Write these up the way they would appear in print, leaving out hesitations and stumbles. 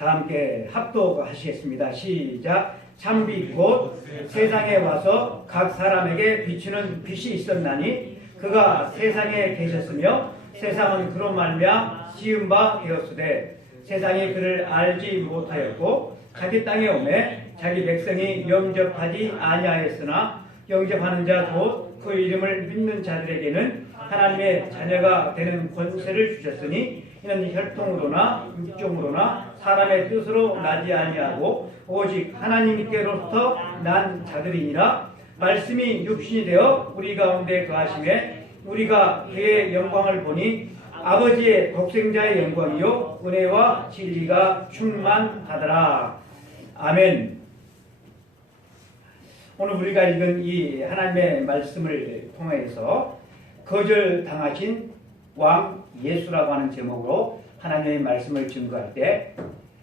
다 함께 합독하시겠습니다. 시작. 참빛 곧 세상에 와서 각 사람에게 비추는 빛이 있었나니 그가 세상에 계셨으며 세상은 그로 말미암아 지은 바 되었으되 세상이 그를 알지 못하였고 자기 땅에 오매 자기 백성이 영접하지 아니하였으나 영접하는 자 곧 그 이름을 믿는 자들에게는 하나님의 자녀가 되는 권세를 주셨으니 이는 혈통으로나 육종으로나 사람의 뜻으로 나지 아니하고 오직 하나님께로부터 난 자들이니라. 말씀이 육신이 되어 우리 가운데 거하심에 우리가 그의 영광을 보니 아버지의 독생자의 영광이요 은혜와 진리가 충만하더라. 아멘. 오늘 우리가 읽은 이 하나님의 말씀을 통해서 거절당하신 왕 예수라고 하는 제목으로 하나님의 말씀을 증거할 때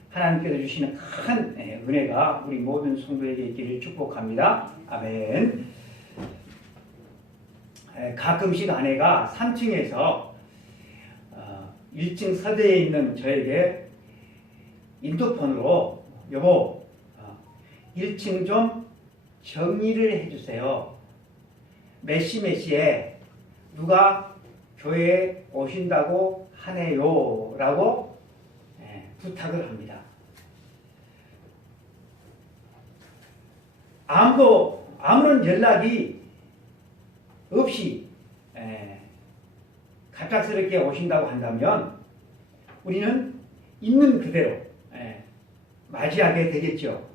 하나님께서 주시는 큰 은혜가 우리 모든 성도에게 있기를 축복합니다. 아멘. 가끔씩 아내가 3층에서 1층 서대에 있는 저에게 인터폰으로 여보 1층 좀 정리를 해주세요. 몇 시에 누가 교회에 오신다고 하네요 라고 부탁을 합니다. 아무런 연락이 없이 갑작스럽게 오신다고 한다면 우리는 있는 그대로 맞이하게 되겠죠.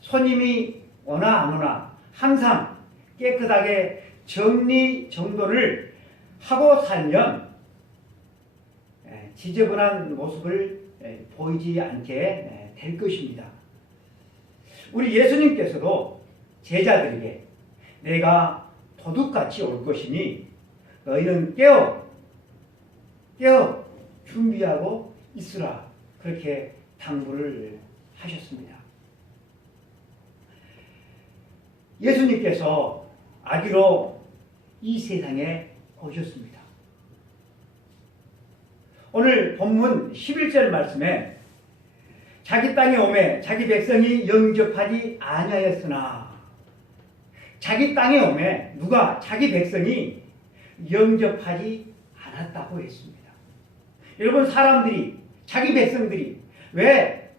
손님이 오나 안 오나 항상 깨끗하게 정리 정돈을 하고 살면 지저분한 모습을 보이지 않게 될 것입니다. 우리 예수님께서도 제자들에게 내가 도둑같이 올 것이니 너희는 깨어 준비하고 있으라 그렇게 당부를 하셨습니다. 예수님께서 아기로 이 세상에 오셨습니다. 오늘 본문 11절 말씀에 자기 땅에 오매 자기 백성이 영접하지 아니하였으나 자기 땅에 오매 누가 자기 백성이 영접하지 않았다고 했습니다. 여러분 사람들이 자기 백성들이 왜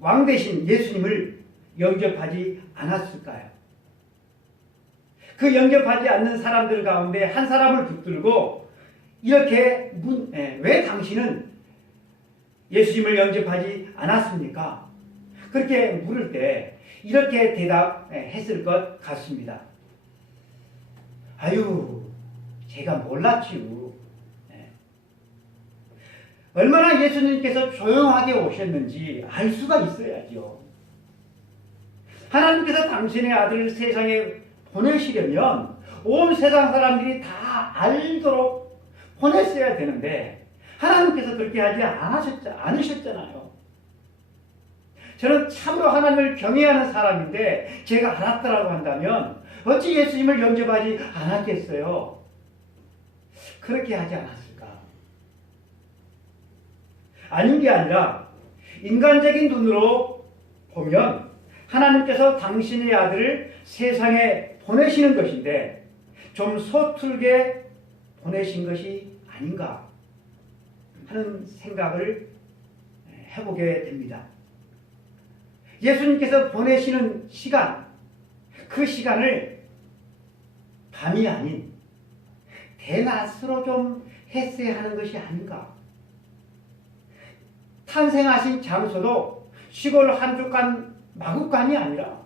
왕 대신 예수님을 영접하지 않았을까요? 그 영접하지 않는 사람들 가운데 한 사람을 붙들고 이렇게 왜 당신은 예수님을 영접하지 않았습니까? 그렇게 물을 때 이렇게 대답했을 것 같습니다. 아유, 제가 몰랐지요. 얼마나 예수님께서 조용하게 오셨는지 알 수가 있어야죠. 하나님께서 당신의 아들을 세상에 보내시려면 온 세상 사람들이 다 알도록 보냈어야 되는데 하나님께서 그렇게 하지 않으셨잖아요. 저는 참으로 하나님을 경외하는 사람인데 제가 알았더라고 한다면 어찌 예수님을 영접하지 않았겠어요? 그렇게 하지 않았을까? 아닌 게 아니라 인간적인 눈으로 보면 하나님께서 당신의 아들을 세상에 보내시는 것인데 좀 서툴게 보내신 것이 아닌가 하는 생각을 해보게 됩니다. 예수님께서 보내시는 시간, 그 시간을 밤이 아닌 대낮으로 좀 했어야 하는 것이 아닌가. 탄생하신 장소도 시골 한적한 마구간이 아니라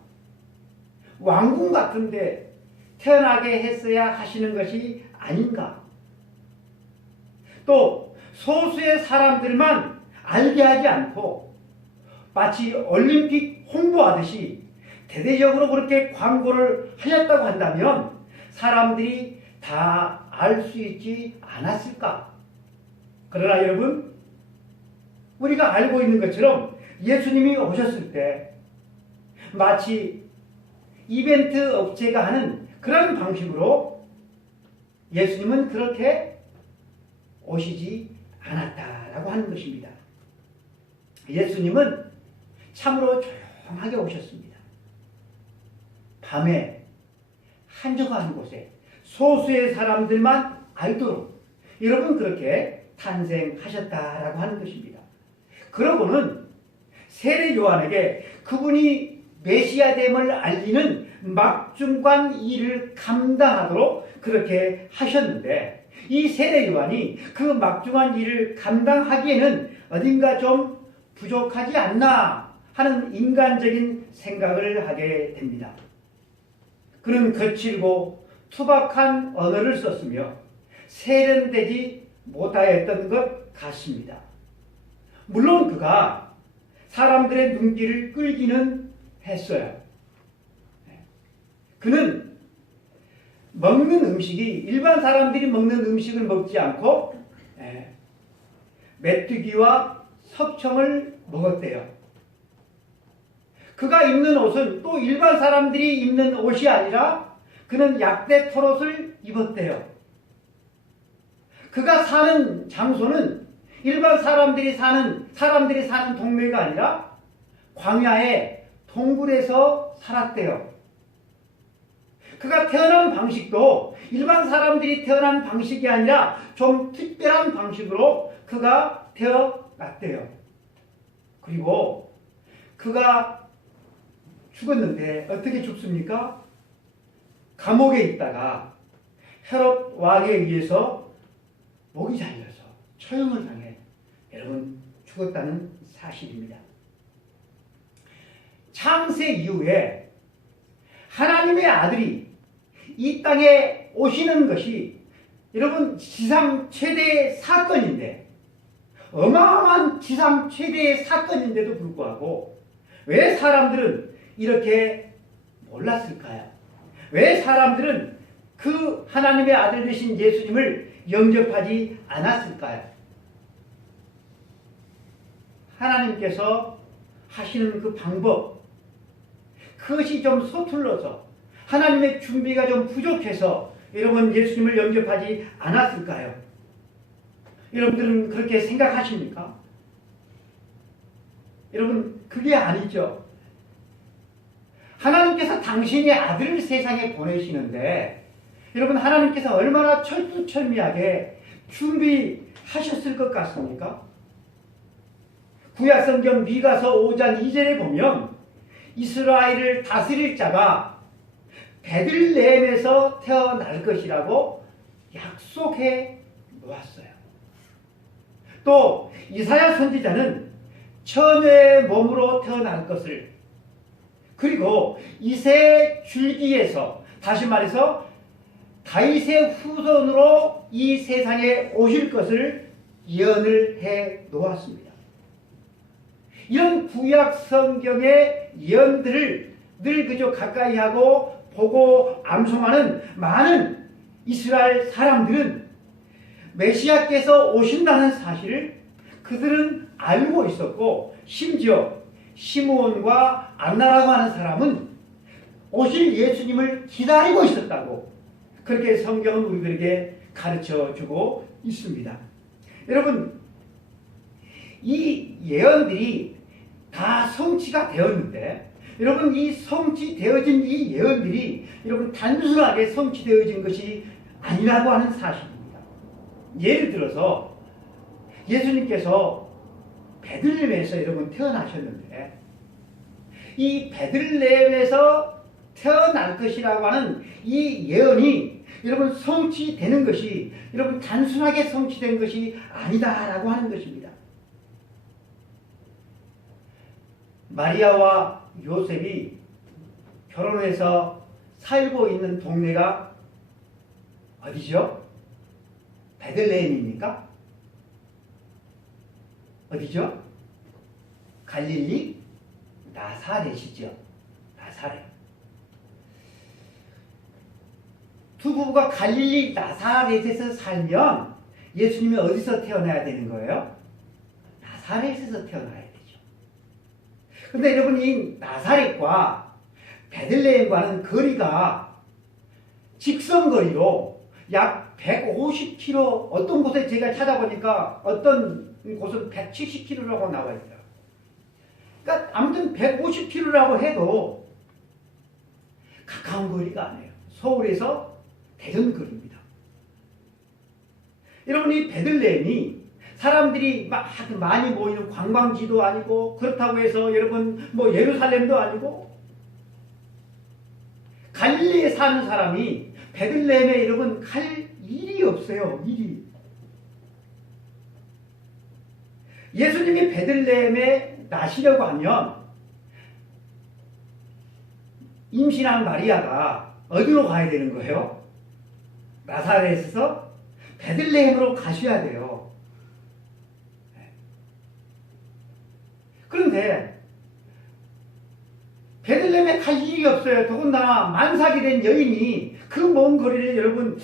왕궁 같은데 태어나게 했어야 하시는 것이 아닌가. 또 소수의 사람들만 알게 하지 않고 마치 올림픽 홍보하듯이 대대적으로 그렇게 광고를 하셨다고 한다면 사람들이 다 알 수 있지 않았을까? 그러나 여러분, 우리가 알고 있는 것처럼 예수님이 오셨을 때 마치 이벤트 업체가 하는 그런 방식으로 예수님은 그렇게 오시지 않았다라고 하는 것입니다. 예수님은 참으로 조용하게 오셨습니다. 밤에 한적한 곳에 소수의 사람들만 알도록 여러분 그렇게 탄생하셨다라고 하는 것입니다. 그러고는 세례 요한에게 그분이 메시아됨을 알리는 막중한 일을 감당하도록 그렇게 하셨는데 이 세례 요한이 그 막중한 일을 감당하기에는 어딘가 좀 부족하지 않나 하는 인간적인 생각을 하게 됩니다. 그는 거칠고 투박한 언어를 썼으며 세련되지 못하였던 것 같습니다. 물론 그가 사람들의 눈길을 끌기는 했어요. 그는 먹는 음식이 일반 사람들이 먹는 음식을 먹지 않고 메뚜기와 석청을 먹었대요. 그가 입는 옷은 또 일반 사람들이 입는 옷이 아니라 그는 약대 털옷을 입었대요. 그가 사는 장소는 일반 사람들이 사는 동네가 아니라 광야의 동굴에서 살았대요. 그가 태어난 방식도 일반 사람들이 태어난 방식이 아니라 좀 특별한 방식으로 그가 태어났대요. 그리고 그가 죽었는데 어떻게 죽습니까? 감옥에 있다가 헤롯 왕에 의해서 목이 잘려서 처형을 당해 여러분 죽었다는 사실입니다. 창세 이후에 하나님의 아들이 이 땅에 오시는 것이 여러분 지상 최대의 사건인데 어마어마한 지상 최대의 사건인데도 불구하고 왜 사람들은 이렇게 몰랐을까요? 왜 사람들은 그 하나님의 아들 되신 예수님을 영접하지 않았을까요? 하나님께서 하시는 그 방법, 그것이 좀 서툴러서 하나님의 준비가 좀 부족해서 여러분 예수님을 영접하지 않았을까요? 여러분들은 그렇게 생각하십니까? 여러분 그게 아니죠. 하나님께서 당신의 아들을 세상에 보내시는데 여러분 하나님께서 얼마나 철두철미하게 준비하셨을 것 같습니까? 구약성경 미가서 5장 2절에 보면 이스라엘을 다스릴 자가 베들레헴에서 태어날 것이라고 약속해 놓았어요. 또 이사야 선지자는 처녀의 몸으로 태어날 것을, 그리고 이새 줄기에서, 다시 말해서 다윗의 후손으로 이 세상에 오실 것을 예언을 해 놓았습니다. 이런 구약 성경의 예언들을 늘 그저 가까이 하고 보고 암송하는 많은 이스라엘 사람들은 메시아께서 오신다는 사실을 그들은 알고 있었고, 심지어 시므온과 안나라고 하는 사람은 오실 예수님을 기다리고 있었다고 그렇게 성경은 우리들에게 가르쳐주고 있습니다. 여러분, 이 예언들이 다 성취가 되었는데, 여러분 이 성취되어진 이 예언들이 여러분 단순하게 성취되어진 것이 아니라고 하는 사실입니다. 예를 들어서 예수님께서 베들레헴에서 여러분 태어나셨는데, 이 베들레헴에서 태어날 것이라고 하는 이 예언이 여러분 성취되는 것이 여러분 단순하게 성취된 것이 아니다라고 하는 것입니다. 마리아와 요셉이 결혼해서 살고 있는 동네가 어디죠? 베들레헴입니까? 어디죠? 갈릴리? 나사렛이죠. 나사렛. 두 부부가 갈릴리 나사렛에서 살면 예수님이 어디서 태어나야 되는 거예요? 나사렛에서 태어나야 되죠. 근데 여러분 이 나사렛과 베들레헴과는 거리가 직선거리로 약 150km, 어떤 곳에 제가 찾아보니까 어떤 곳은 170km라고 나와 있어요. 그러니까 아무튼 150km라고 해도 가까운 거리가 아니에요. 서울에서 대전 거리입니다. 여러분, 이 베들레헴이 사람들이 막 많이 모이는 관광지도 아니고, 그렇다고 해서 여러분 뭐 예루살렘도 아니고, 갈릴리에 사는 사람이 베들레헴에 여러분 갈 일이 없어요. 일이. 예수님이 베들레헴에 나시려고 하면 임신한 마리아가 어디로 가야 되는 거예요? 나사렛에서 베들레헴으로 가셔야 돼요. 그런데 베들레헴에 갈 일이 없어요. 더군다나 만삭이 된 여인이 그 먼 거리를 여러분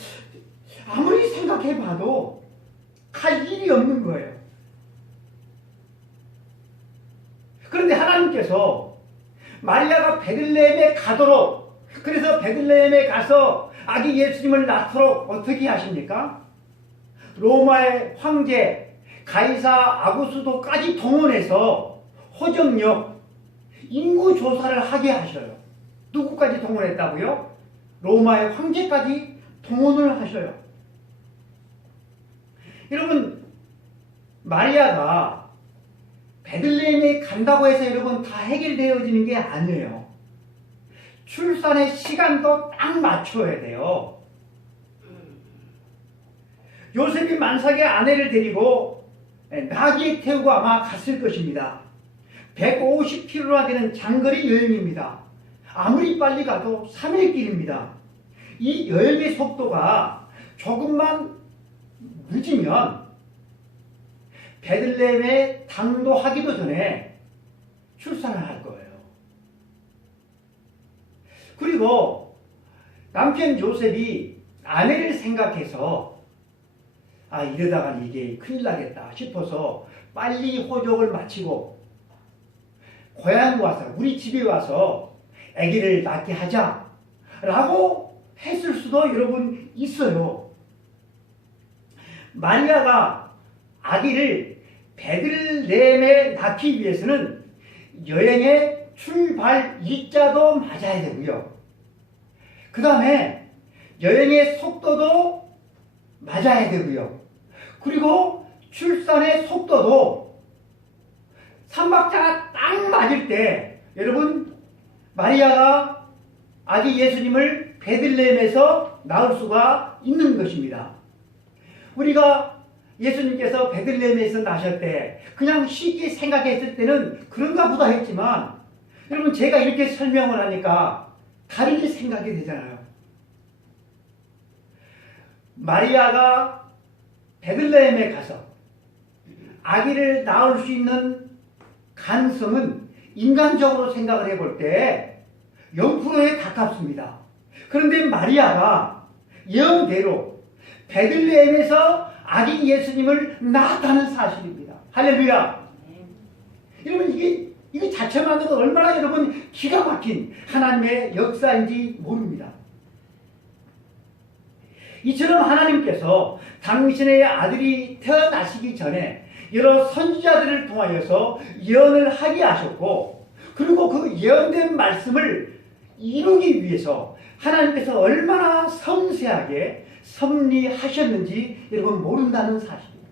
아무리 생각해봐도 갈 일이 없는 거예요. 그런데 하나님께서 마리아가 베들레헴에 가도록, 그래서 베들레헴에 가서 아기 예수님을 낳도록 어떻게 하십니까? 로마의 황제 가이사 아구스도까지 동원해서 호정력, 인구 조사를 하게 하셔요. 누구까지 동원했다고요? 로마의 황제까지 동원을 하셔요. 여러분, 마리아가 베들레헴에 간다고 해서 여러분 다 해결되어지는 게 아니에요. 출산의 시간도 딱 맞춰야 돼요. 요셉이 만삭의 아내를 데리고 나귀에 태우고 아마 갔을 것입니다. 150km나 되는 장거리 여행입니다. 아무리 빨리 가도 3일 길입니다. 이 여행의 속도가 조금만 늦으면 베들레헴에 당도하기도 전에 출산을 할 거예요. 그리고 남편 요셉이 아내를 생각해서 이러다간 이게 큰일 나겠다 싶어서 빨리 호적을 마치고 고향 와서, 우리 집에 와서 아기를 낳게 하자라고 했을 수도 여러분 있어요. 마리아가 아기를 베들레헴에 낳기 위해서는 여행의 출발 일자도 맞아야 되고요. 그 다음에 여행의 속도도 맞아야 되고요. 그리고 출산의 속도도 3박자가 딱 맞을 때 여러분 마리아가 아기 예수님을 베들레헴에서 낳을 수가 있는 것입니다. 우리가 예수님께서 베들레헴에서 나실 때 그냥 쉽게 생각했을 때는 그런가 보다 했지만 여러분 제가 이렇게 설명을 하니까 다르게 생각이 되잖아요. 마리아가 베들레헴에 가서 아기를 낳을 수 있는 가능성은 인간적으로 생각을 해볼 때 0%에 가깝습니다. 그런데 마리아가 예언대로 베들레헴에서 아기 예수님을 낳았다는 사실입니다. 할렐루야. 여러분 이게 자체만으로 얼마나 여러분 기가 막힌 하나님의 역사인지 모릅니다. 이처럼 하나님께서 당신의 아들이 태어나시기 전에 여러 선지자들을 통하여서 예언을 하게 하셨고, 그리고 그 예언된 말씀을 이루기 위해서 하나님께서 얼마나 섬세하게 섭리하셨는지 여러분 모른다는 사실입니다.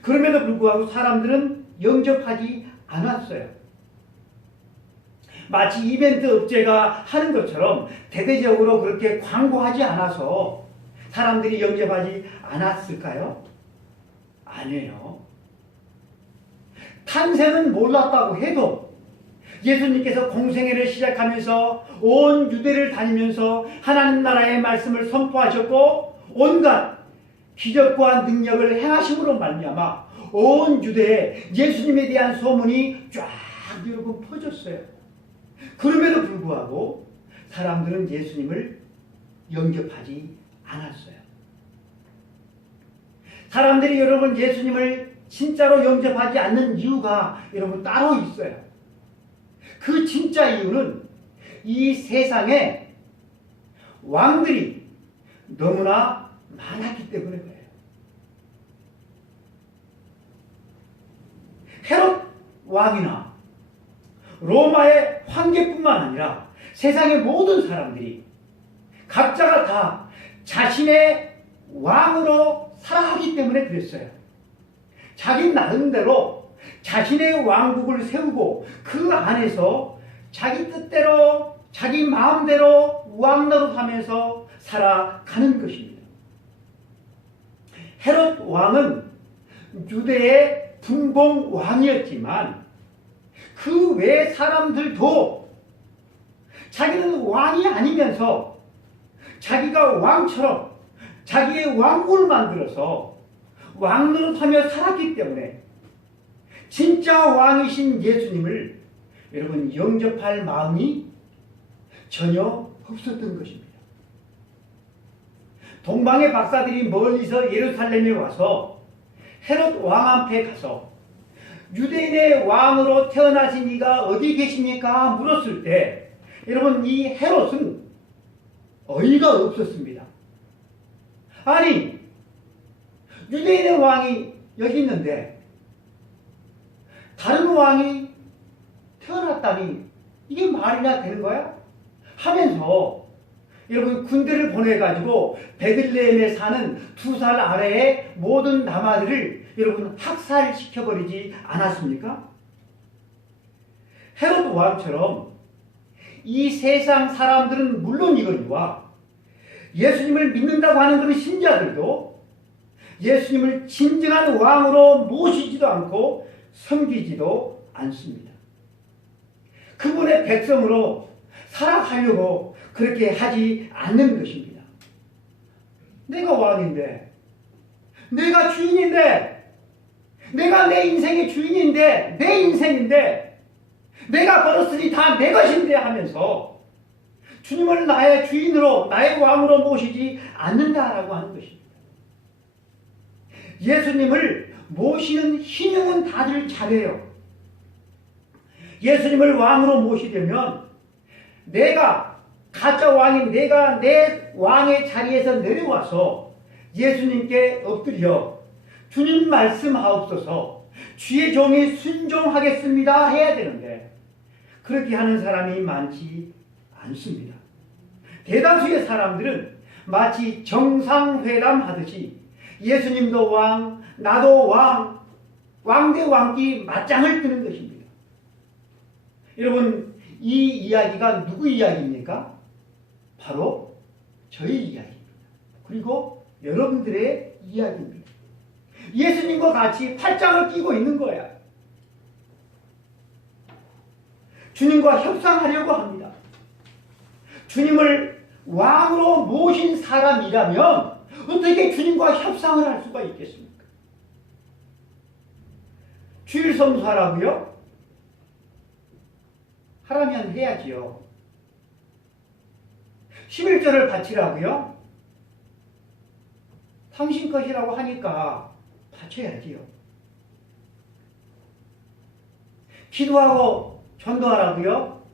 그럼에도 불구하고 사람들은 영접하지 않았어요. 마치 이벤트 업체가 하는 것처럼 대대적으로 그렇게 광고하지 않아서 사람들이 영접하지 않았을까요? 아니에요. 탄생은 몰랐다고 해도 예수님께서 공생애를 시작하면서 온 유대를 다니면서 하나님 나라의 말씀을 선포하셨고 온갖 기적과 능력을 행하심으로 말미암아 온 유대에 예수님에 대한 소문이 쫙 여러분 퍼졌어요. 그럼에도 불구하고 사람들은 예수님을 영접하지 않았어요. 사람들이 여러분 예수님을 진짜로 영접하지 않는 이유가 여러분 따로 있어요. 그 진짜 이유는 이 세상에 왕들이 너무나 많았기 때문에 그래요. 헤롯 왕이나 로마의 황제뿐만 아니라 세상의 모든 사람들이 각자가 다 자신의 왕으로 살아가기 때문에 그랬어요. 자기 나름대로 자신의 왕국을 세우고 그 안에서 자기 뜻대로 자기 마음대로 왕 노릇하면서 살아가는 것입니다. 헤롯 왕은 유대의 분봉 왕이었지만 그 외 사람들도 자기는 왕이 아니면서 자기가 왕처럼 자기의 왕국을 만들어서 왕 노릇하며 살았기 때문에 진짜 왕이신 예수님을 여러분 영접할 마음이 전혀 없었던 것입니다. 동방의 박사들이 멀리서 예루살렘에 와서 헤롯 왕 앞에 가서 유대인의 왕으로 태어나신 이가 어디 계십니까? 물었을 때 여러분 이 헤롯은 어이가 없었습니다. 아니 유대인의 왕이 여기 있는데 다른 왕이 태어났다니 이게 말이나 되는 거야? 하면서 여러분 군대를 보내가지고 베들레헴에 사는 2살 아래의 모든 남아들을 여러분 학살시켜버리지 않았습니까? 헤롯 왕처럼 이 세상 사람들은 물론이거니와 예수님을 믿는다고 하는 그런 신자들도 예수님을 진정한 왕으로 모시지도 않고 섬기지도 않습니다. 그분의 백성으로 살아가려고 그렇게 하지 않는 것입니다. 내가 왕인데, 내가 주인인데, 내가 내 인생의 주인인데, 내 인생인데, 내가 벌었으니 다 내 것인데 하면서 주님을 나의 주인으로, 나의 왕으로 모시지 않는다라고 하는 것입니다. 예수님을 모시는 신용은 다들 잘해요. 예수님을 왕으로 모시려면 내가 가짜 왕인 내가 내 왕의 자리에서 내려와서 예수님께 엎드려 주님 말씀하옵소서 주의 종이 순종하겠습니다 해야 되는데 그렇게 하는 사람이 많지 않습니다. 대다수의 사람들은 마치 정상회담 하듯이 예수님도 왕, 나도 왕, 왕대왕기 맞짱을 뜨는 것입니다. 여러분 이 이야기가 누구 이야기입니까? 바로 저희 이야기입니다. 그리고 여러분들의 이야기입니다. 예수님과 같이 팔짱을 끼고 있는 거야. 주님과 협상하려고 합니다. 주님을 왕으로 모신 사람이라면 어떻게 주님과 협상을 할 수가 있겠습니까? 주일 성수하라고요? 하라면 해야지요. 11절을 바치라고요? 당신 것이라고 하니까 바쳐야지요. 기도하고 전도하라고요?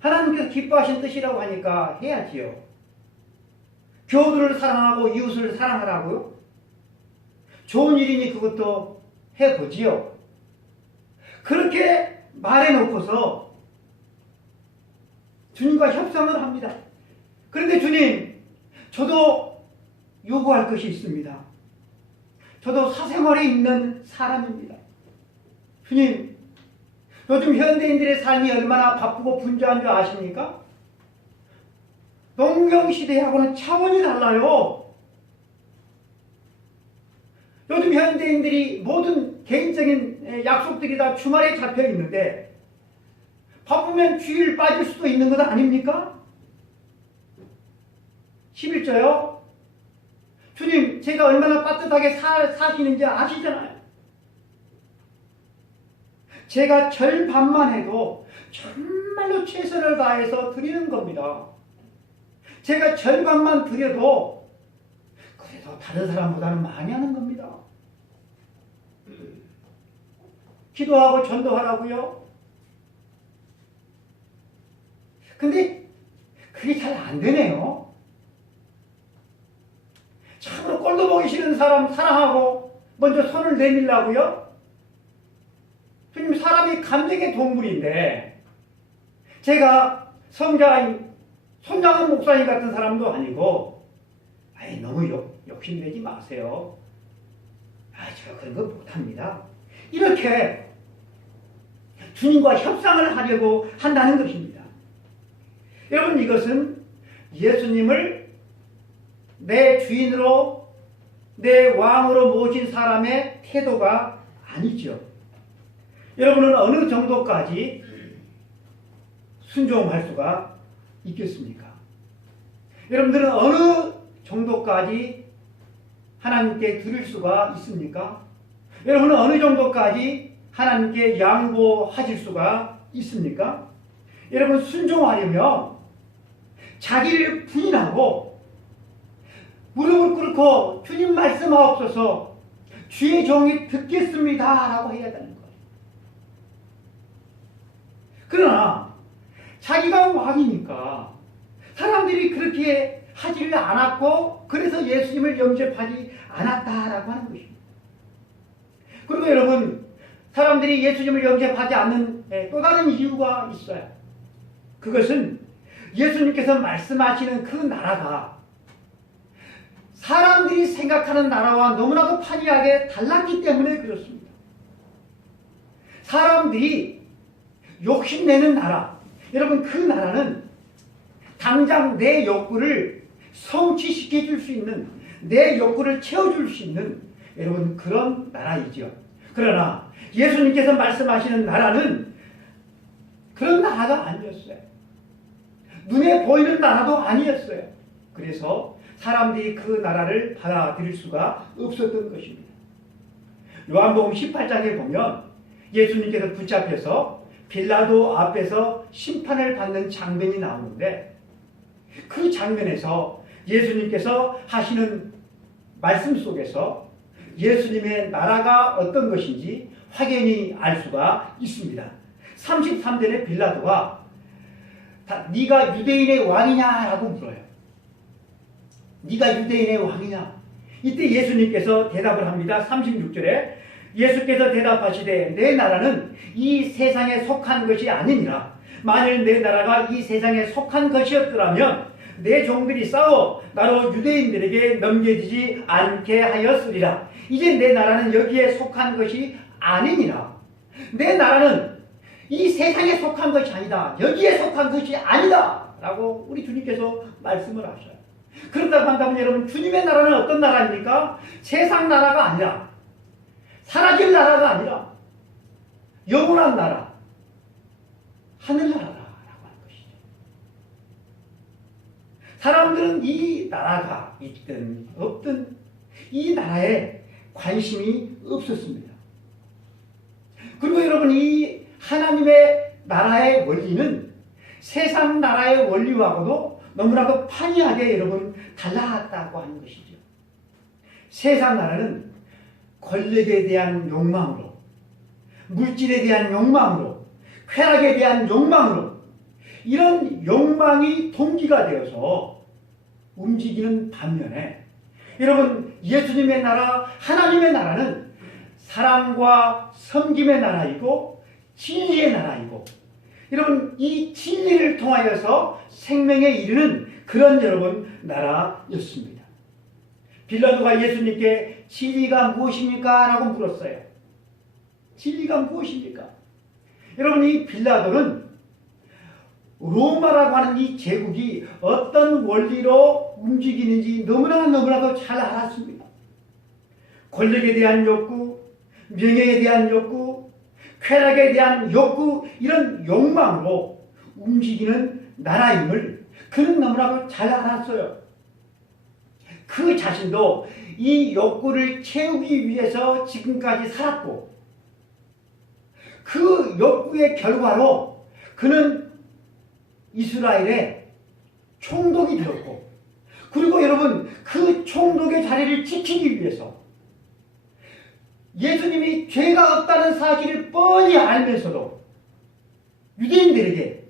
하나님께서 기뻐하신 뜻이라고 하니까 해야지요. 교우들을 사랑하고 이웃을 사랑하라고요? 좋은 일이니 그것도 해보지요. 그렇게 말해놓고서 주님과 협상을 합니다. 그런데 주님, 저도 요구할 것이 있습니다. 저도 사생활에 있는 사람입니다. 주님, 요즘 현대인들의 삶이 얼마나 바쁘고 분주한 줄 아십니까? 농경시대하고는 차원이 달라요. 요즘 현대인들이 모든 개인적인 약속들이 다 주말에 잡혀 있는데 바쁘면 주일 빠질 수도 있는 것 아닙니까? 11절요. 주님, 제가 얼마나 따뜻하게 사시는지 아시잖아요. 제가 절반만 해도 정말로 최선을 다해서 드리는 겁니다. 제가 절반만 드려도 그래도 다른 사람보다는 많이 하는 겁니다. 기도하고 전도하라고요? 근데 그게 잘 안 되네요. 참으로 꼴도 보기 싫은 사람 사랑하고 먼저 손을 내밀라고요? 주님, 사람이 감정의 동물인데 제가 손장훈 목사님 같은 사람도 아니고, 너무 욕심내지 마세요. 제가 그런 거 못합니다. 이렇게 주님과 협상을 하려고 한다는 것입니다. 여러분, 이것은 예수님을 내 주인으로, 내 왕으로 모신 사람의 태도가 아니죠. 여러분은 어느 정도까지 순종할 수가 있겠습니까? 여러분들은 어느 정도까지 하나님께 드릴 수가 있습니까? 여러분은 어느 정도까지 하나님께 양보하실 수가 있습니까? 여러분, 순종하려면 자기를 부인하고 무릎을 꿇고 주님 말씀하옵소서, 주의 종이 듣겠습니다 라고 해야 되는 거예요. 그러나 자기가 왕이니까 사람들이 그렇게 하지를 않았고, 그래서 예수님을 영접하지 않았다라고 하는 것입니다. 그리고 여러분, 사람들이 예수님을 영접하지 않는 또 다른 이유가 있어요. 그것은 예수님께서 말씀하시는 그 나라가 사람들이 생각하는 나라와 너무나도 판이하게 달랐기 때문에 그렇습니다. 사람들이 욕심내는 나라, 여러분, 그 나라는 당장 내 욕구를 성취시켜 줄 수 있는, 내 욕구를 채워줄 수 있는, 여러분, 그런 나라이죠. 그러나 예수님께서 말씀하시는 나라는 그런 나라가 아니었어요. 눈에 보이는 나라도 아니었어요. 그래서 사람들이 그 나라를 받아들일 수가 없었던 것입니다. 요한복음 18장에 보면 예수님께서 붙잡혀서 빌라도 앞에서 심판을 받는 장면이 나오는데, 그 장면에서 예수님께서 하시는 말씀 속에서 예수님의 나라가 어떤 것인지 확연히 알 수가 있습니다. 33절에 빌라도가 네가 유대인의 왕이냐라고 물어요. 네가 유대인의 왕이냐? 이때 예수님께서 대답을 합니다. 36절에 예수께서 대답하시되 내 나라는 이 세상에 속한 것이 아니니라. 만일 내 나라가 이 세상에 속한 것이었더라면 내 종들이 싸워 나로 유대인들에게 넘겨지지 않게 하였으리라. 이제 내 나라는 여기에 속한 것이 아니니라. 내 나라는 이 세상에 속한 것이 아니다. 여기에 속한 것이 아니다. 라고 우리 주님께서 말씀을 하셔요. 그렇다고 한다면 여러분, 주님의 나라는 어떤 나라입니까? 세상 나라가 아니라, 사라질 나라가 아니라 영원한 나라, 하늘나라라고 하는 것이죠. 사람들은 이 나라가 있든 없든 이 나라에 관심이 없었습니다. 그리고 여러분, 이 하나님의 나라의 원리는 세상 나라의 원리하고도 너무나도 판이하게 여러분 달랐다고 하는 것이죠. 세상 나라는 권력에 대한 욕망으로, 물질에 대한 욕망으로, 쾌락에 대한 욕망으로, 이런 욕망이 동기가 되어서 움직이는 반면에 여러분, 예수님의 나라, 하나님의 나라는 사랑과 섬김의 나라이고 진리의 나라이고, 여러분, 이 진리를 통하여서 생명에 이르는 그런 여러분 나라였습니다. 빌라도가 예수님께 진리가 무엇입니까? 라고 물었어요. 진리가 무엇입니까? 여러분, 이 빌라도는 로마라고 하는 이 제국이 어떤 원리로 움직이는지 너무나도 잘 알았습니다. 권력에 대한 욕구, 명예에 대한 욕구, 쾌락에 대한 욕구, 이런 욕망으로 움직이는 나라임을 그는 너무나도 잘 알았어요. 그 자신도 이 욕구를 채우기 위해서 지금까지 살았고, 그 욕구의 결과로 그는 이스라엘의 총독이 되었고, 그리고 여러분, 그 총독의 자리를 지키기 위해서 예수님이 죄가 없다는 사실을 뻔히 알면서도 유대인들에게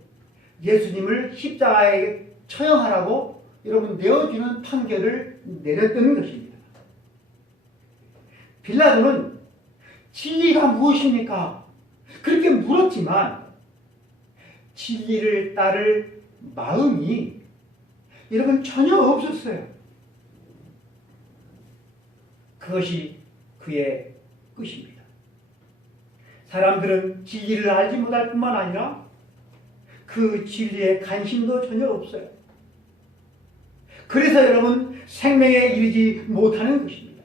예수님을 십자가에 처형하라고 여러분 내어주는 판결을 내렸던 것입니다. 빌라도는 진리가 무엇입니까? 그렇게 물었지만 진리를 따를 마음이 여러분 전혀 없었어요. 그것이 그의 끝입니다. 사람들은 진리를 알지 못할 뿐만 아니라 그 진리에 관심도 전혀 없어요. 그래서 여러분 생명에 이르지 못하는 것입니다.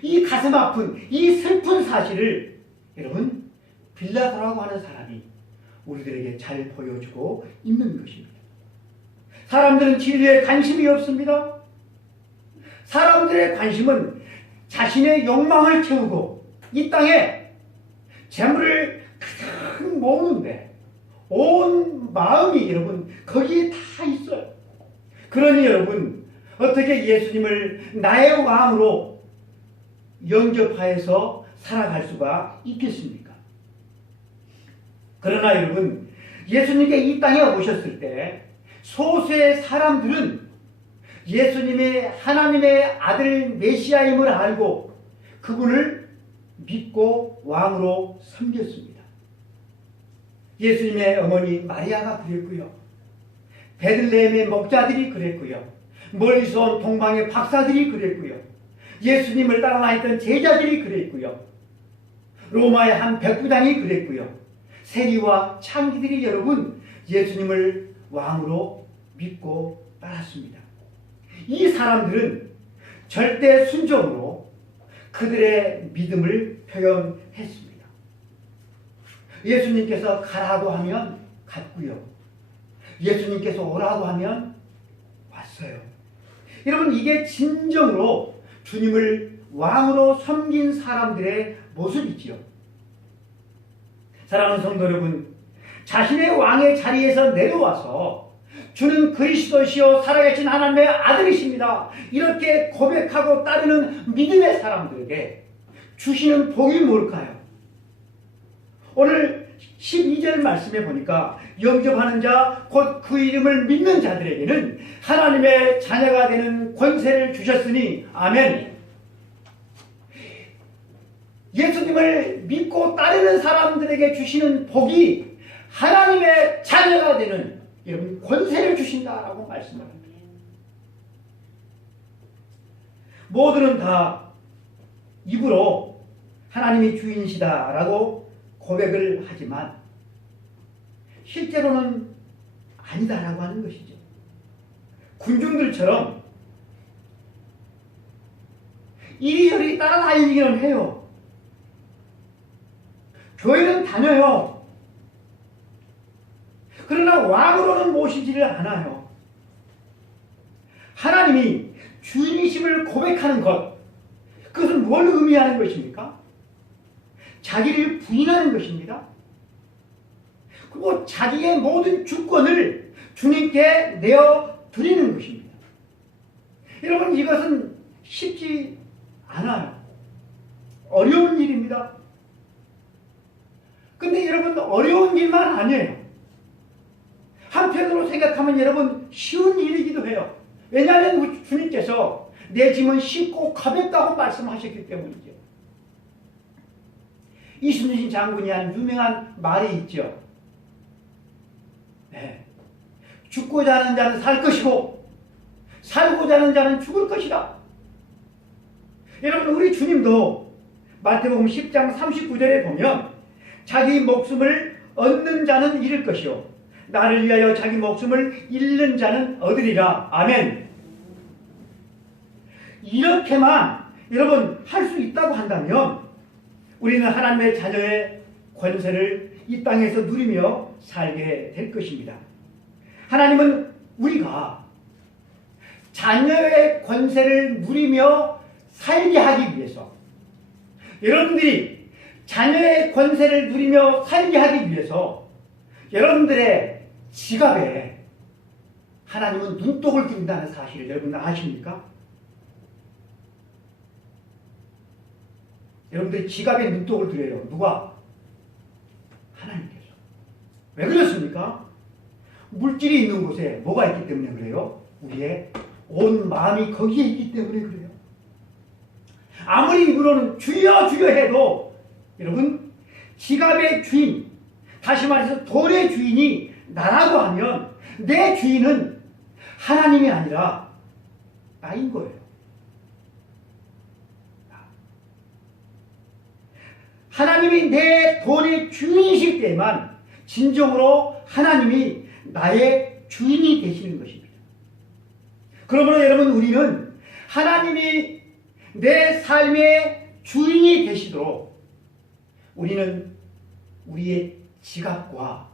이 가슴 아픈 이 슬픈 사실을 여러분 빌라도라고 하는 사람이 우리들에게 잘 보여주고 있는 것입니다. 사람들은 진리에 관심이 없습니다. 사람들의 관심은 자신의 욕망을 채우고 이 땅에 재물을 가득 모으는데 온 마음이 여러분 거기에 다 있어요. 그러니 여러분 어떻게 예수님을 나의 왕으로 영접하여서 살아갈 수가 있겠습니까? 그러나 여러분 예수님께 이 땅에 오셨을 때 소수의 사람들은 예수님의 하나님의 아들 메시아임을 알고 그분을 믿고 왕으로 섬겼습니다. 예수님의 어머니 마리아가 그랬고요. 베들레헴의 목자들이 그랬고요. 멀리서 온 동방의 박사들이 그랬고요. 예수님을 따라다녔던 제자들이 그랬고요. 로마의 한 백부장이 그랬고요. 세리와 창기들이 여러분 예수님을 왕으로 믿고 따랐습니다. 이 사람들은 절대 순종으로 그들의 믿음을 표현했습니다. 예수님께서 가라고 하면 갔고요. 예수님께서 오라고 하면 왔어요. 여러분 이게 진정으로 주님을 왕으로 섬긴 사람들의 모습이지요. 사랑하는 성도 여러분, 자신의 왕의 자리에서 내려와서 주는 그리스도시요 살아계신 하나님의 아들이십니다. 이렇게 고백하고 따르는 믿음의 사람들에게 주시는 복이 뭘까요? 오늘 12절 말씀에 보니까 영접하는 자, 곧 그 이름을 믿는 자들에게는 하나님의 자녀가 되는 권세를 주셨으니 아멘. 예수님을 믿고 따르는 사람들에게 주시는 복이 하나님의 자녀가 되는 여러분 권세를 주신다라고 말씀을 합니다. 모두는 다 입으로 하나님이 주인이시다라고 고백을 하지만 실제로는 아니다라고 하는 것이죠. 군중들처럼 이리저리 따라다니기는 해요. 교회는 다녀요. 그러나 왕으로는 모시지를 않아요. 하나님이 주인이심을 고백하는 것, 그것은 뭘 의미하는 것입니까? 자기를 부인하는 것입니다. 그리고 자기의 모든 주권을 주님께 내어 드리는 것입니다. 여러분 이것은 쉽지 않아요. 어려운 일입니다. 근데 여러분 어려운 일만 아니에요. 한편으로 생각하면 여러분 쉬운 일이기도 해요. 왜냐하면 주님께서 내 짐은 쉽고 가볍다고 말씀하셨기 때문이죠. 이순신 장군이 한 유명한 말이 있죠. 네. 죽고자 하는 자는 살 것이고 살고자 하는 자는 죽을 것이다. 여러분 우리 주님도 마태복음 10장 39절에 보면 자기 목숨을 얻는 자는 잃을 것이요 나를 위하여 자기 목숨을 잃는 자는 얻으리라. 아멘. 이렇게만 여러분 할 수 있다고 한다면 우리는 하나님의 자녀의 권세를 이 땅에서 누리며 살게 될 것입니다. 하나님은 우리가 자녀의 권세를 누리며 살게 하기 위해서 여러분들이 자녀의 권세를 누리며 살게 하기 위해서 여러분들의 지갑에 하나님은 눈독을 낀다는 사실을 여러분 아십니까? 여러분들이 지갑에 눈독을 들여요. 누가? 하나님께서. 왜 그렇습니까? 물질이 있는 곳에 뭐가 있기 때문에 그래요? 우리의 온 마음이 거기에 있기 때문에 그래요. 아무리 입으로는 주여 주여 해도 여러분 지갑의 주인, 다시 말해서 돈의 주인이 나라고 하면 내 주인은 하나님이 아니라 나인 거예요. 하나님이 내 돈의 주인이실 때만 진정으로 하나님이 나의 주인이 되시는 것입니다. 그러므로 여러분, 우리는 하나님이 내 삶의 주인이 되시도록 우리는 우리의 지갑과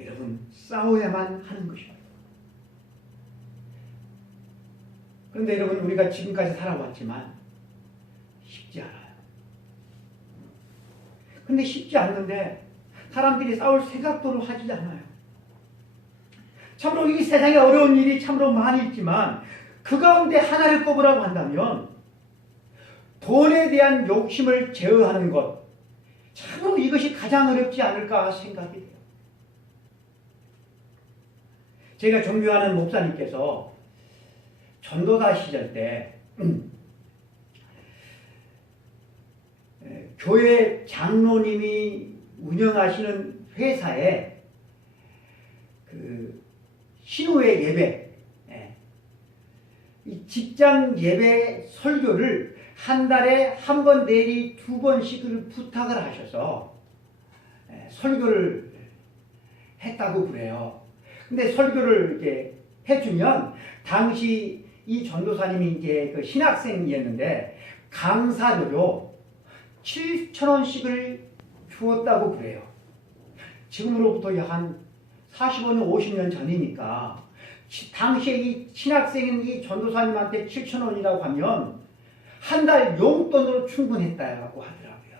여러분 싸워야만 하는 것입니다. 그런데 여러분, 우리가 지금까지 살아왔지만 쉽지 않아요. 근데 쉽지 않는데 사람들이 싸울 생각도 하지 않아요. 참으로 이 세상에 어려운 일이 참으로 많이 있지만 그 가운데 하나를 꼽으라고 한다면 돈에 대한 욕심을 제어하는 것, 참으로 이것이 가장 어렵지 않을까 생각이 돼요. 제가 존경하는 목사님께서 전도사 시절 때 교회 장로님이 운영하시는 회사에 그 신우회 예배, 이 직장 예배 설교를 한 달에 한 번 내리 두 번씩을 부탁을 하셔서 설교를 했다고 그래요. 근데 설교를 이렇게 해주면 당시 이 전도사님이 이제 그 신학생이었는데 강사료로 7,000원씩을 주었다고 그래요. 지금으로부터 약 한 45년, 50년 전이니까 당시에 이 신학생인 이 전도사님한테 7,000원이라고 하면 한 달 용돈으로 충분했다고 하더라고요.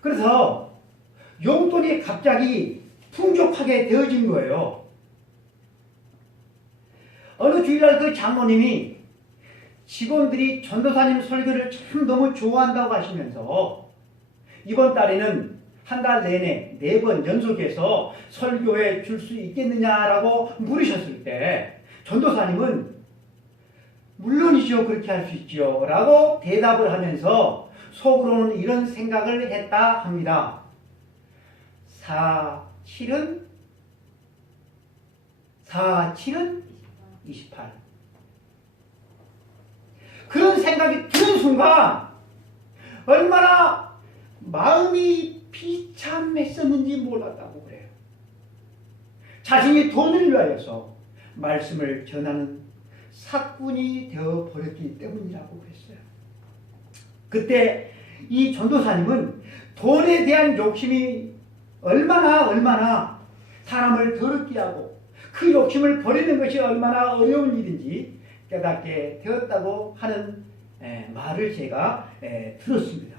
그래서 용돈이 갑자기 풍족하게 되어진 거예요. 어느 주일날 그 장모님이 직원들이 전도사님 설교를 참 너무 좋아한다고 하시면서 이번 달에는 한 달 내내 4번 연속해서 설교에 줄 수 있겠느냐라고 물으셨을 때 전도사님은 물론이죠, 그렇게 할 수 있죠 라고 대답을 하면서 속으로는 이런 생각을 했다 합니다. 4, 7은 28. 그런 생각이 드는 순간 얼마나 마음이 비참했었는지 몰랐다고 그래요. 자신이 돈을 위하여서 말씀을 전하는 사꾼이 되어버렸기 때문이라고 그랬어요. 그때 이 전도사님은 돈에 대한 욕심이 얼마나 사람을 더럽게 하고 그 욕심을 버리는 것이 얼마나 어려운 일인지 깨닫게 되었다고 하는 말을 제가 들었습니다.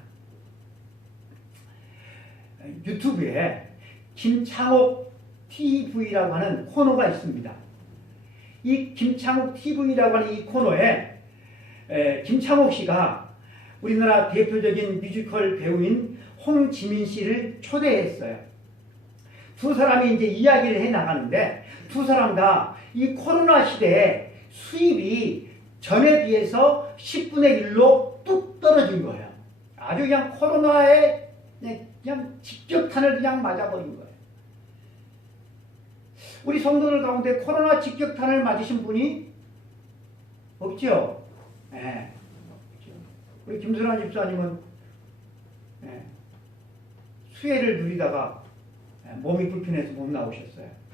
유튜브에 김창옥 TV라고 하는 코너가 있습니다. 이 김창옥 TV라고 하는 이 코너에 김창옥 씨가 우리나라 대표적인 뮤지컬 배우인 홍지민 씨를 초대했어요. 두 사람이 이제 이야기를 해 나가는데 두 사람 다 이 코로나 시대에 수입이 전에 비해서 10분의 1로 뚝 떨어진 거예요. 아주 그냥 코로나에 그냥 직격탄을 그냥 맞아버린 거예요. 우리 성도들 가운데 코로나 직격탄을 맞으신 분이 없죠? 네. 우리 김선환 집사님은 수혜를 누리다가 몸이 불편해서 못 나오셨어요.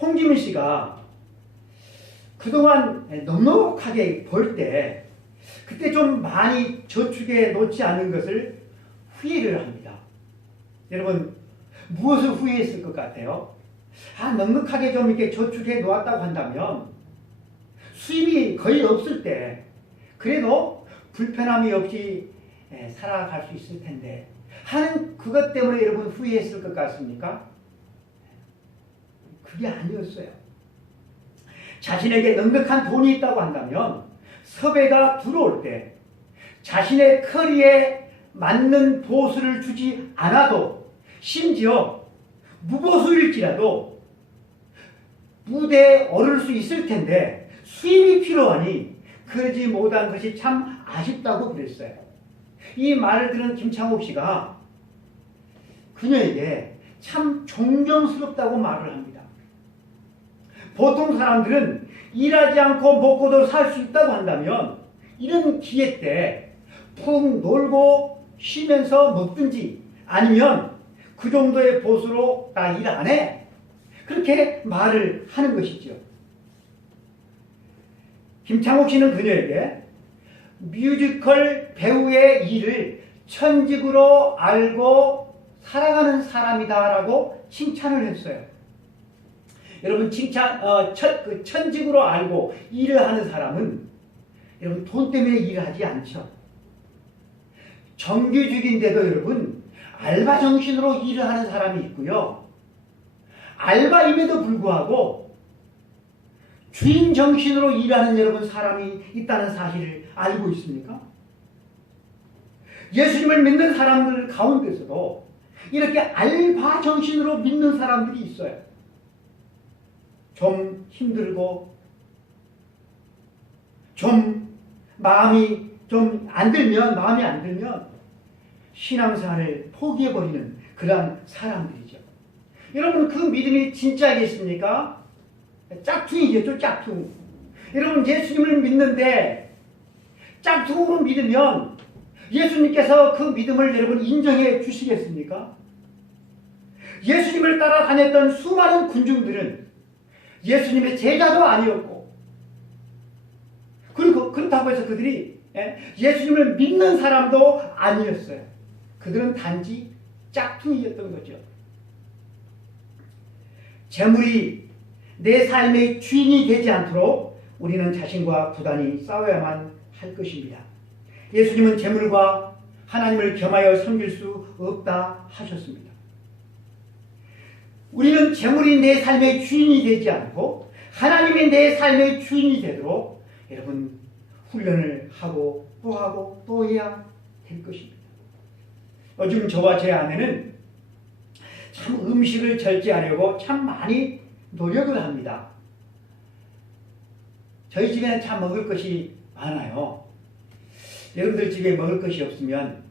홍지민 씨가 그동안 넉넉하게 벌 때 그때 좀 많이 저축해 놓지 않은 것을 후회를 합니다. 여러분, 무엇을 후회했을 것 같아요? 넉넉하게 좀 이렇게 저축해 놓았다고 한다면 수입이 거의 없을 때 그래도 불편함이 없이 살아갈 수 있을 텐데 하는 그것 때문에 여러분 후회했을 것 같습니까? 그게 아니었어요. 자신에게 넉넉한 돈이 있다고 한다면 섭외가 들어올 때 자신의 커리에 맞는 보수를 주지 않아도 심지어 무보수일지라도 무대에 오를 수 있을 텐데 수입이 필요하니 그러지 못한 것이 참 아쉽다고 그랬어요. 이 말을 들은 김창옥 씨가 그녀에게 참 존경스럽다고 말을 합니다. 보통 사람들은 일하지 않고 먹고도 살 수 있다고 한다면 이런 기회 때 푹 놀고 쉬면서 먹든지 아니면 그 정도의 보수로 나 일 안 해. 그렇게 말을 하는 것이죠. 김창옥 씨는 그녀에게 뮤지컬 배우의 일을 천직으로 알고 살아가는 사람이다라고 칭찬을 했어요. 여러분 천직으로 알고 일을 하는 사람은 여러분 돈 때문에 일을 하지 않죠. 정규직인데도 여러분 알바 정신으로 일을 하는 사람이 있고요. 알바임에도 불구하고 주인 정신으로 일하는 여러분 사람이 있다는 사실을 알고 있습니까? 예수님을 믿는 사람들 가운데서도 이렇게 알바 정신으로 믿는 사람들이 있어요. 좀 힘들고 좀 마음이 마음에 안 들면 신앙생활을 포기해버리는 그러한 사람들이죠. 여러분 그 믿음이 진짜겠습니까? 짝퉁이겠죠, 짝퉁. 여러분 예수님을 믿는데 짝퉁으로 믿으면 예수님께서 그 믿음을 여러분 인정해 주시겠습니까? 예수님을 따라다녔던 수많은 군중들은 예수님의 제자도 아니었고, 그리고 그렇다고 해서 그들이 예수님을 믿는 사람도 아니었어요. 그들은 단지 짝퉁이었던 거죠. 재물이 내 삶의 주인이 되지 않도록 우리는 자신과 부단히 싸워야만 할 것입니다. 예수님은 재물과 하나님을 겸하여 섬길 수 없다 하셨습니다. 우리는 재물이 내 삶의 주인이 되지 않고 하나님이 내 삶의 주인이 되도록 여러분 훈련을 하고 또 해야 될 것입니다. 요즘 저와 제 아내는 참 음식을 절제하려고 참 많이 노력을 합니다. 저희 집에는 참 먹을 것이 많아요. 여러분들 집에 먹을 것이 없으면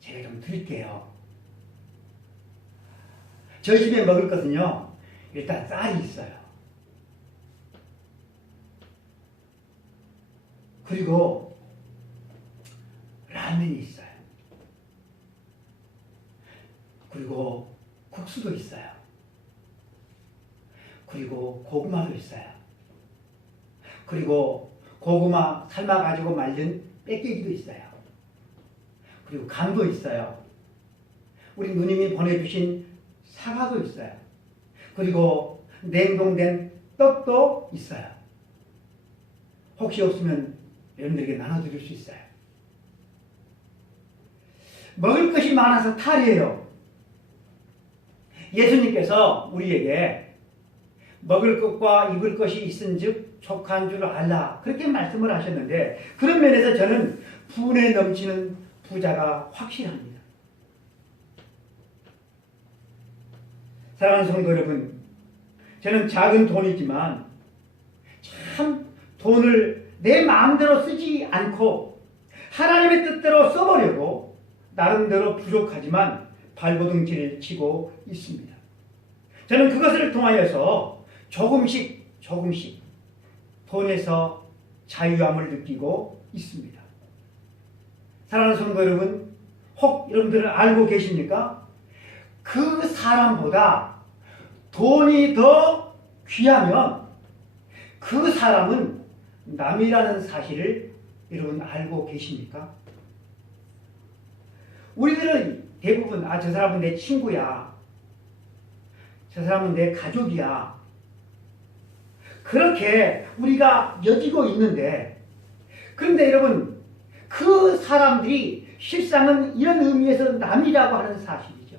제가 좀 드릴게요. 저희 집에 먹을 것은요, 일단 쌀이 있어요. 그리고 라면이 있어요. 그리고 국수도 있어요. 그리고 고구마도 있어요. 그리고 고구마 삶아가지고 말린 뺏기기도 있어요. 그리고 감도 있어요. 우리 누님이 보내주신 사과도 있어요. 그리고 냉동된 떡도 있어요. 혹시 없으면 여러분들에게 나눠드릴 수 있어요. 먹을 것이 많아서 탈이에요. 예수님께서 우리에게 먹을 것과 입을 것이 있은즉 족한 줄 알라, 그렇게 말씀을 하셨는데, 그런 면에서 저는 분에 넘치는 부자가 확실합니다. 사랑하는 성도 여러분, 저는 작은 돈이지만 참 돈을 내 마음대로 쓰지 않고 하나님의 뜻대로 써보려고 나름대로 부족하지만 발버둥질을 치고 있습니다. 저는 그것을 통하여서 조금씩 돈에서 자유함을 느끼고 있습니다. 사랑하는 성도 여러분, 혹 여러분들은 알고 계십니까? 그 사람보다 돈이 더 귀하면 그 사람은 남이라는 사실을 여러분 알고 계십니까? 우리들은 대부분 저 사람은 내 친구야, 저 사람은 내 가족이야, 그렇게 우리가 여기고 있는데, 그런데 여러분 그 사람들이 실상은 이런 의미에서 남이라고 하는 사실이죠.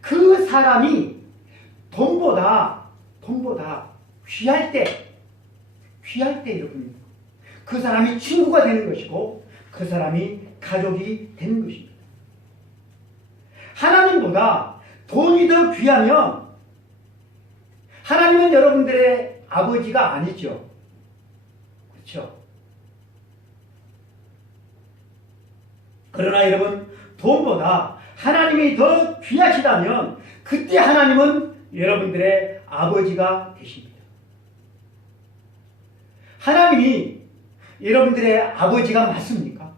그 사람이 돈보다 귀할 때 여러분 그 사람이 친구가 되는 것이고 그 사람이 가족이 되는 것입니다. 하나님보다 돈이 더 귀하면 하나님은 여러분들의 아버지가 아니죠. 그렇죠? 그러나 여러분, 돈보다 하나님이 더 귀하시다면 그때 하나님은 여러분들의 아버지가 되십니다. 하나님이 여러분들의 아버지가 맞습니까?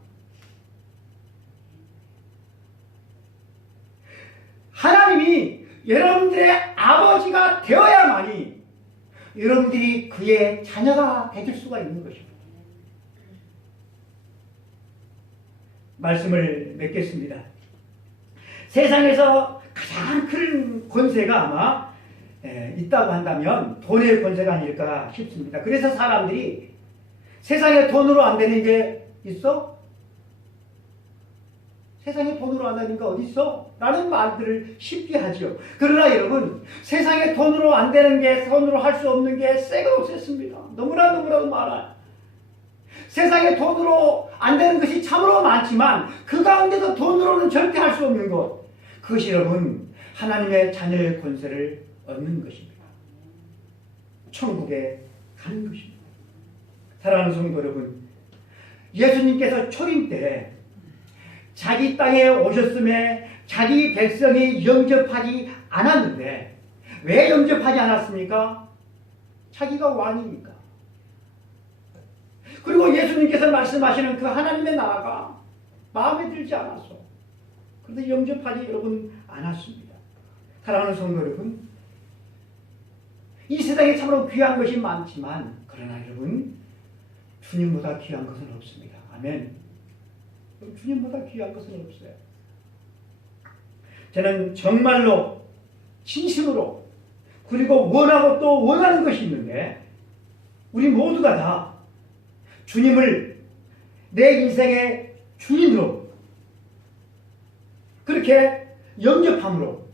하나님이 여러분들의 아버지가 되어야만이 여러분들이 그의 자녀가 될 수가 있는 것입니다. 말씀을 맺겠습니다. 세상에서 가장 큰 권세가 아마 있다고 한다면 돈의 권세가 아닐까 싶습니다. 그래서 사람들이 세상에 돈으로 안 되는 게 있어? 세상에 돈으로 안 되는 게 어디 있어? 라는 말들을 쉽게 하죠. 그러나 여러분, 세상에 돈으로 안 되는 게, 돈으로 할 수 없는 게 쎄가 없었습니다. 너무나도 많아요. 세상에 돈으로 안 되는 것이 참으로 많지만 그 가운데도 돈으로는 절대 할 수 없는 것, 그것이 여러분 하나님의 자녀의 권세를 얻는 것입니다. 천국에 가는 것입니다. 사랑하는 성도 여러분, 예수님께서 초림 때 자기 땅에 오셨음에 자기 백성이 영접하지 않았는데 왜 영접하지 않았습니까? 자기가 왕이니까. 그리고 예수님께서 말씀하시는 그 하나님의 나라가 마음에 들지 않았어. 그런데 영접하지 여러분 않았습니다. 사랑하는 성도 여러분, 이 세상에 참으로 귀한 것이 많지만 그러나 여러분 주님보다 귀한 것은 없습니다. 아멘. 주님보다 귀한 것은 없어요. 저는 정말로 진심으로 그리고 원하고 또 원하는 것이 있는데 우리 모두가 다 주님을 내 인생의 주인으로 그렇게 영접함으로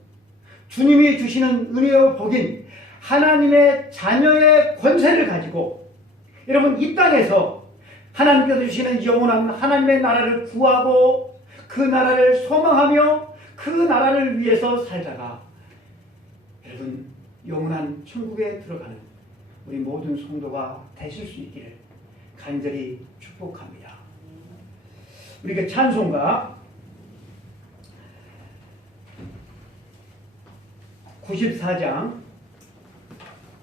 주님이 주시는 은혜와 복인 하나님의 자녀의 권세를 가지고 여러분 이 땅에서 하나님께서 주시는 영원한 하나님의 나라를 구하고 그 나라를 소망하며 그 나라를 위해서 살다가 여러분 영원한 천국에 들어가는 우리 모든 성도가 되실 수 있기를 간절히 축복합니다. 우리 그 찬송가 94장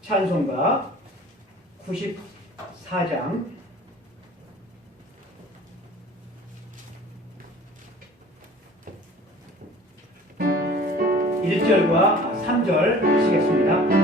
찬송가 94장 1절과 3절 하시겠습니다.